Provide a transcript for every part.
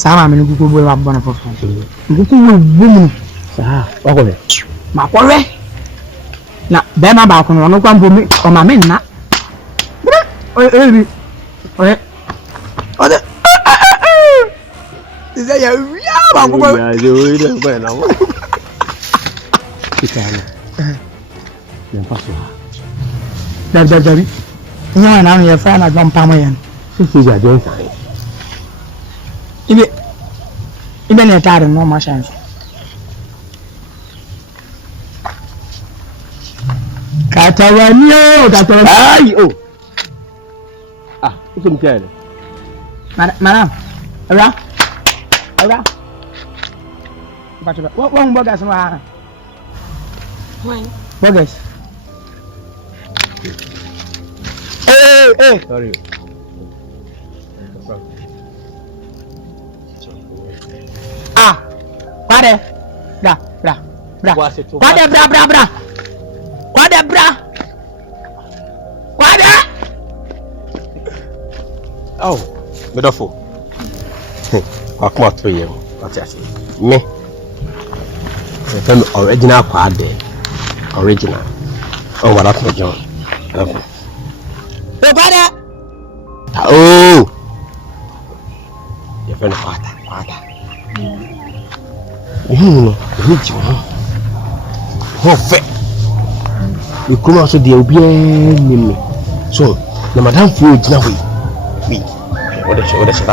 Sama mimi kukubu wa bwana fofu. Kukubu bumu. Sa, wakole. Makole. Na bema ba ko no kwa mbomi o ma men na. Oi. Ode. Isa ya ba ko ba. Ya yo ida ba na wa. Kitana. Yan paso. Dar. Nya na ya fa na jom pamo yan. Sisi ja jon sai. Ibe ne tare no ma chance. Katawanio. Ai oh. Ah, itu mkiale. Mana? Ara. Baca. Wong bogas semua. Wong. Bogas. Sorry. Kwaadee. Bra. Kwaadee bra. Kwaadee. Oh, bedofo. Akuma to ye. Ati. Me. Original Kwaadee. Original. Oh, what up, John? Kwaadee. Oh. Your friend Kwaata. No, fe. You come out to the obian. So, the madam for you now. What a show that's it.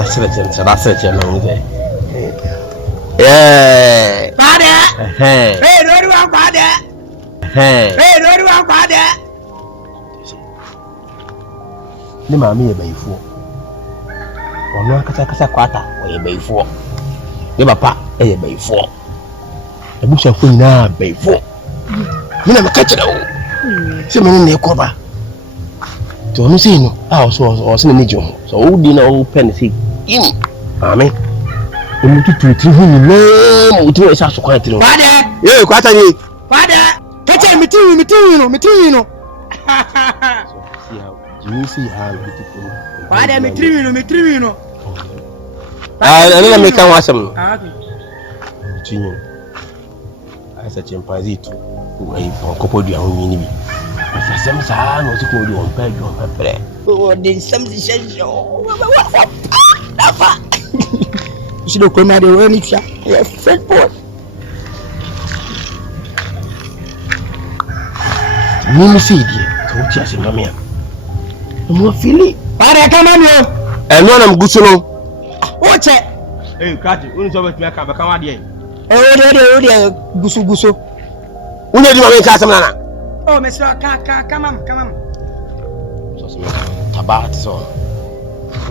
Yeah. Kwaadee. Hey, no, you are Kwaadee. The mammy by four. Or no Kasa Kwaata, or by four. The papa, by four. The bush of food now by four. You never catch it all. Some in the cover. Don't see no house or some medium. So, old dinner open see. Amen. And you to him, no, to us as quite. Kwaadee. Yeah, Kwaata. Catch me too. You see how beautiful. Kwaadee me trimino. I don't make a wasam. Okay. Between you. As a chimpanzee to a couple of your own enemy. If some son was to go on peg on my prayer. Oh, then something says so. You should come out the way, Nicha. You're a fat boy. You see, dear, told you as a mamma. I'm feeling. Kwaadee, come on, you. And one I'm good to know. What's it? Hey, Kwaadee, who's over to make up a Kwaadee? Oh, gusu. Who did you make a man? Oh, Mr. Come on. So some tabat so.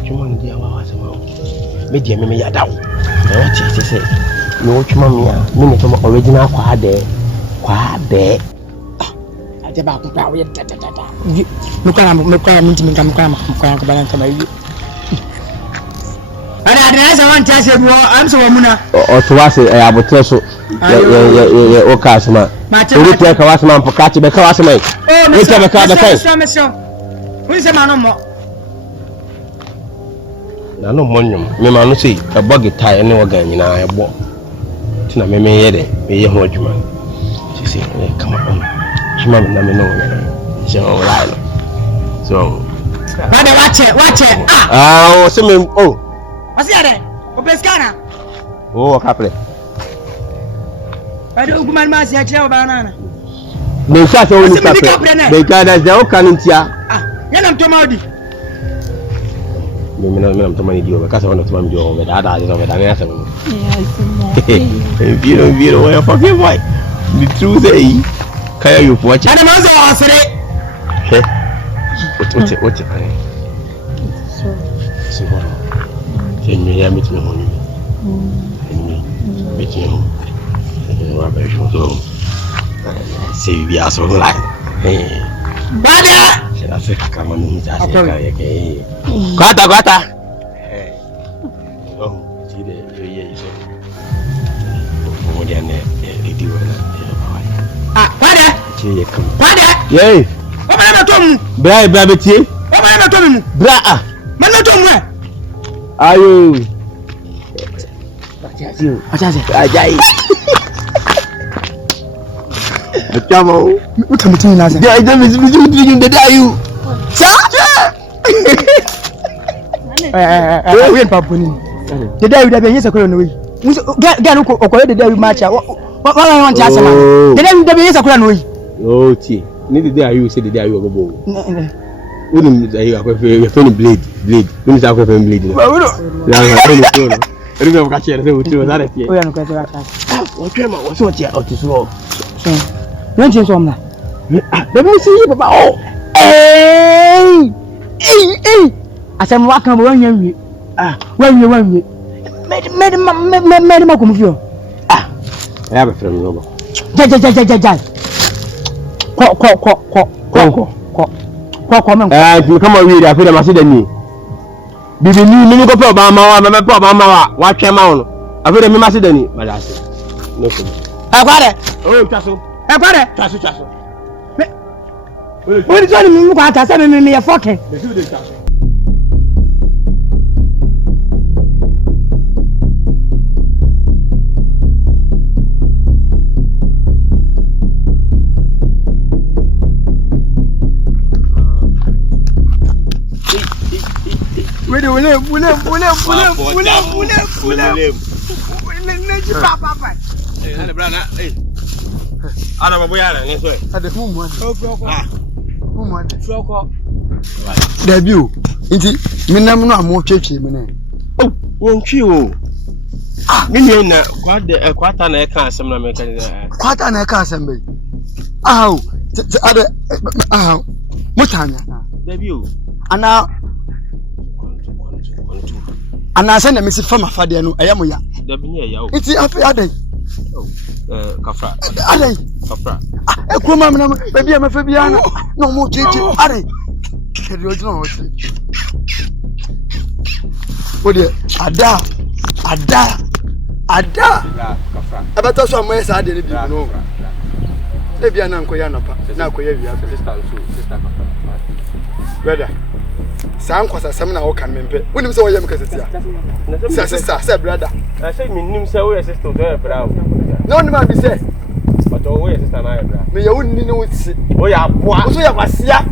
You want to was media me ya down. What you say? No chumamia, minute from original Kwaadee. Kwaadee. I did about to power. Look at me come balance my you. And I want to say, I'm so Muna. Or to us, I would tell so. Yeah, Casma. We take a wasman for catching the classmate. Oh, Mr. McCarthy. Who is a man no more? No money, me man, see a buggy tie and no again in I walk. Tina me hear it, me hear what you man. She say, come on, she might not know. She all right. So, watch it. Ah, see me. Oh, what's the other? Opescana. Oh, couple. I don't mind my banana. They shot only couple. They got us the whole canintia. Ah, Yanam Tomadi. I'm to money deal because I want to run you over that. I is over there. If you don't be away, fucking white. The truth is, can you watch it? And I'm also it. What's it? So, can you hear me to me? Meet you. See, we are so like. Brother! I say, come on, Kwaata. Oh, see the yeah, so. More than lady. Kwaadee! Kwaadee! Yay! What am I doing? Bra, Babity. What am I doing? Bra! Man, are you? What is it? Ajay. Chamo. What am I doing last? Yeah, I don't know the day you. We ain't pampuni. The day you have yes a colonel. Get the day you match. What I want to ask you. The day you have yes a colonel. Oh, T. Need the day you say the day you go. Wouldn't say you have a funny blade. Wouldn't have a funny blade. I don't know catch it. What's what you out to swallow? Don't you some now? Let me see you, Papa. Oh, hey! As I'm walking when you made him come here. I have a friend over. Come on, read. I feel I must see the knee. Bibi ni go pop mama watch him out. I feel me must see the knee. But I say, no problem. I got it. Oh, Chasso. I got it. Chasso. What is on me? Kwaata say me a fucking. Debut. Inti minam no amo twetwe me ne. Oh, won twi o. Ah, me ne na Kwaata na e ka asem na me ka. Kwaata na e ka asem be. Ah, ade ah, mutanya. Debut. Ana say na me si fama fade no eya moya. Debi ne eya o. Inti afi ade. Oh, kafra. Ade. Kafra. Ah, ekuma me na baby am fa bia na no mo twetwe. Ade. Kedi ojina o ti. Ode ada. Kafra. Abata so amoye sa ade ne bi no. E bia na nkoya na pa. Na akoya wi afa. Sister kafra. Brother. San kwasa sam na wo kan mempe. Wonim se wo yem kasetia. Sister, brother. I say me nim say we sister do e bra. No ni ma bi say. But we sister na e bra. Me ye wonni ne wo ti. O ya boa. O so ya kwasia.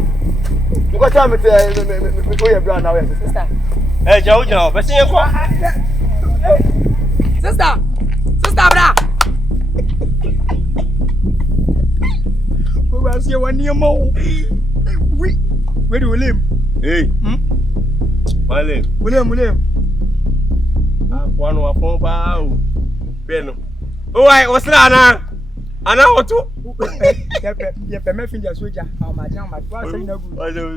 Nko ta me te me ko ye bra na we sister. Jao, be sin ko. Sister, bra. Ko ba se wani mo. Where do we live? Hey. William. One wa phone pa o. Beno. Oh, I was na ana otu. Yeah, me fin just switch. How much? Why say no good?